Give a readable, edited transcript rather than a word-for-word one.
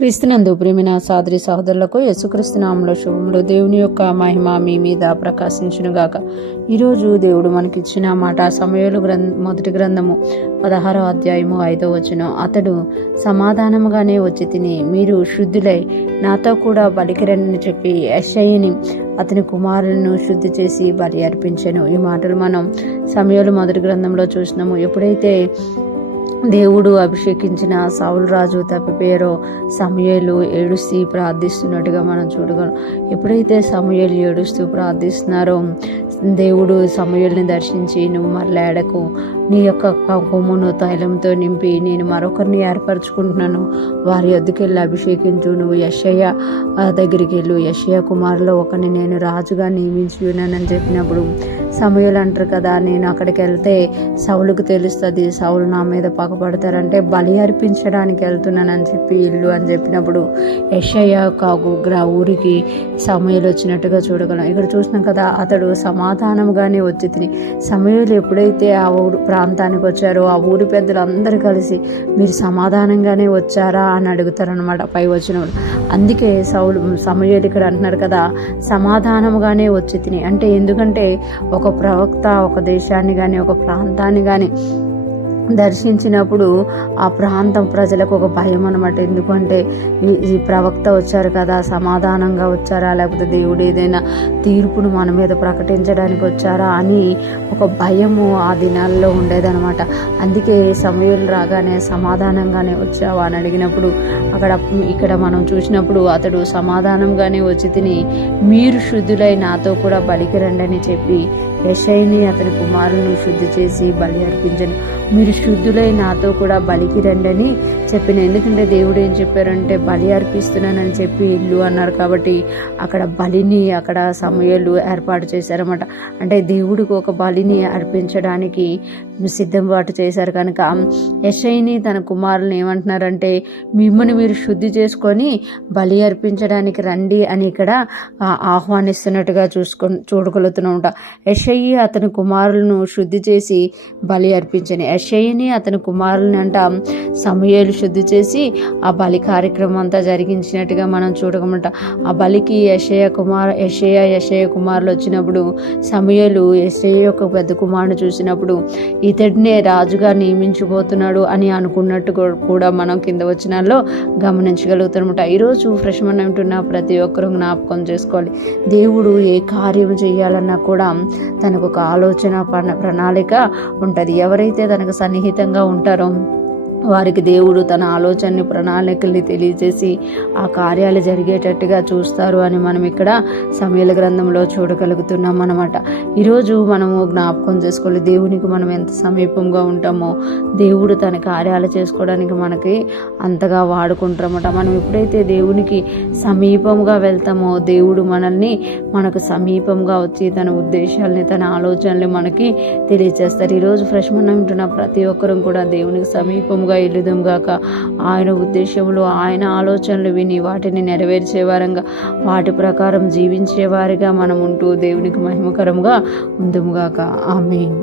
క్రీస్తునందు ప్రియమైన సోదరి సహోదరులకు యేసుక్రీస్తు నామములో శుభములు. దేవుని యొక్క మహిమ మీ మీద ప్రకాశించునుగాక. ఈరోజు దేవుడు మనకిచ్చిన మాట సమూయేలు మొదటి గ్రంథము 16వ అధ్యాయము 5వ వచనం. అతడు సమాధానముగానే వచ్చి తిని మీరు శుద్ధులై నాతో కూడా బలికి రండని చెప్పి యెషయిని అతని కుమారులను శుద్ధి చేసి బలి అర్పించెను. ఈ మాటలు మనం సమూయేలు మొదటి గ్రంథంలో చూసినాము. ఎప్పుడైతే దేవుడు అభిషేకించిన సౌలు రాజు తప్పిపోయారో సమూయేలు ఏడుస్తూ ప్రార్థిస్తున్నట్టుగా మనం చూడగలం. ఎప్పుడైతే సమూయేలు ఏడుస్తూ ప్రార్థిస్తున్నారో దేవుడు సమూయేలుని దర్శించి నువ్వు మరలా ఏడకు, నీ యొక్క కొమ్మును తైలంతో నింపి నేను మరొకరిని ఏర్పరచుకుంటున్నాను, వారి వద్దకు వెళ్ళి అభిషేకించు, నువ్వు యెషయా దగ్గరికి వెళ్ళు, యెషయా కుమారులో ఒకరిని నేను రాజుగా నియమించి ఉన్నానని చెప్పినప్పుడు సమూయేలు అంటారు కదా, నేను అక్కడికి వెళ్తే సౌలుకు తెలుస్తుంది, సౌలు నా మీద పగపడతారంటే బలి అర్పించడానికి వెళ్తున్నానని చెప్పి ఇల్లు అని చెప్పినప్పుడు యెషయా ఊరికి సమూయేలు వచ్చినట్టుగా చూడగలం. ఇక్కడ చూసినాం కదా, అతడు సమాధానంగానే వచ్చి తిని. సమూయేలు ఎప్పుడైతే ఆ ఊరు ప్రాంతానికి వచ్చారో ఆ ఊరి పెద్దలు అందరూ కలిసి మీరు సమాధానంగానే వచ్చారా అని అడుగుతారనమాట పై వచ్చినప్పుడు. అందుకే సమూయేలు ఇక్కడ అంటున్నారు కదా, సమాధానముగానే వచ్చి తిని అంటే ఎందుకంటే ఒక ప్రవక్త ఒక దేశాన్ని కానీ ఒక ప్రాంతాన్ని కానీ దర్శించినప్పుడు ఆ ప్రాంతం ప్రజలకు ఒక భయం అనమాట. ఎందుకంటే ఈ ప్రవక్త వచ్చారు కదా, సమాధానంగా వచ్చారా లేకపోతే దేవుడు ఏదైనా తీర్పును మన మీద ప్రకటించడానికి వచ్చారా అని ఒక భయము ఆ దినాల్లో ఉండేదనమాట. అందుకే సమూయేలు రాగానే సమాధానంగానే వచ్చావా అని అడిగినప్పుడు ఇక్కడ మనం చూసినప్పుడు అతడు సమాధానంగానే వచ్చి తిని మీరు శుద్ధులై నాతో కూడా బలికి రండి అని చెప్పి యెషయిని అతని కుమారులను శుద్ధి చేసి బలి అర్పించను. మీరు శుద్ధులై నాతో కూడా బలికి రండని చెప్పిన. ఎందుకంటే దేవుడు ఏం చెప్పారంటే బలి అర్పిస్తున్నానని చెప్పి ఇల్లు అన్నారు కాబట్టి అక్కడ బలిని అక్కడ సమూయేలు ఏర్పాటు చేశారన్నమాట. అంటే దేవుడికి ఒక బలిని అర్పించడానికి సిద్ధంపాటు చేశారు కనుక యెషయిని తన కుమారులను ఏమంటున్నారంటే మిమ్మల్ని మీరు శుద్ధి చేసుకొని బలి అర్పించడానికి రండి అని ఇక్కడ ఆహ్వానిస్తున్నట్టుగా చూడగలుగుతున్నాం. యెషయి అతని కుమారులను శుద్ధి చేసి బలి అర్పించని. యెషయిని అతని కుమారులని సమూయేలు శుద్ధి చేసి ఆ బలి కార్యక్రమం అంతా జరిగించినట్టుగా మనం చూడగమంట. ఆ బలికి యెషయ కుమారులు వచ్చినప్పుడు సమూయేలు యెషయ యొక్క పెద్ద కుమారుని చూసినప్పుడు ఇతడినే రాజుగా నియమించబోతున్నాడు అని అనుకున్నట్టు కూడా మనం కింద వచనాల్లో గమనించగలుగుతామట. ఈరోజు ఫ్రెష్ మనం వింటున్న ప్రతి ఒక్కరూ జ్ఞాపకం చేసుకోవాలి, దేవుడు ఏ కార్యం చేయాలన్నా కూడా తనకు ఒక ఆలోచన ప్రణాళిక ఉంటుంది. ఎవరైతే తనకు సన్నిహితంగా ఉంటారో వారికి దేవుడు తన ఆలోచనని ప్రణాళికల్ని తెలియజేసి ఆ కార్యాలు జరిగేటట్టుగా చూస్తారు అని మనం ఇక్కడ సమూయేలు గ్రంథంలో చూడగలుగుతున్నాం అన్నమాట. ఈరోజు మనము జ్ఞాపకం చేసుకోవాలి, దేవునికి మనం ఎంత సమీపంగా ఉంటామో దేవుడు తన కార్యాలు చేసుకోవడానికి మనకి అంతగా వాడుకుంటారన్నమాట. మనం ఎప్పుడైతే దేవునికి సమీపంగా వెళ్తామో దేవుడు మనకు సమీపంగా వచ్చి తన ఉద్దేశాలని తన ఆలోచనల్ని మనకి తెలియజేస్తారు. ఈరోజు ఫ్రెష్ మనం వింటున్న ప్రతి ఒక్కరూ కూడా దేవునికి సమీపంగా ఎల్లుదాం గాక. ఆయన ఉద్దేశములు ఆయన ఆలోచనలు విని వాటిని నెరవేర్చేవారంగా వాటి ప్రకారం జీవించేవారిగా మనం ఉంటూ దేవునికి మహిమకరంగా ఉందుముగాక. ఆమేన్.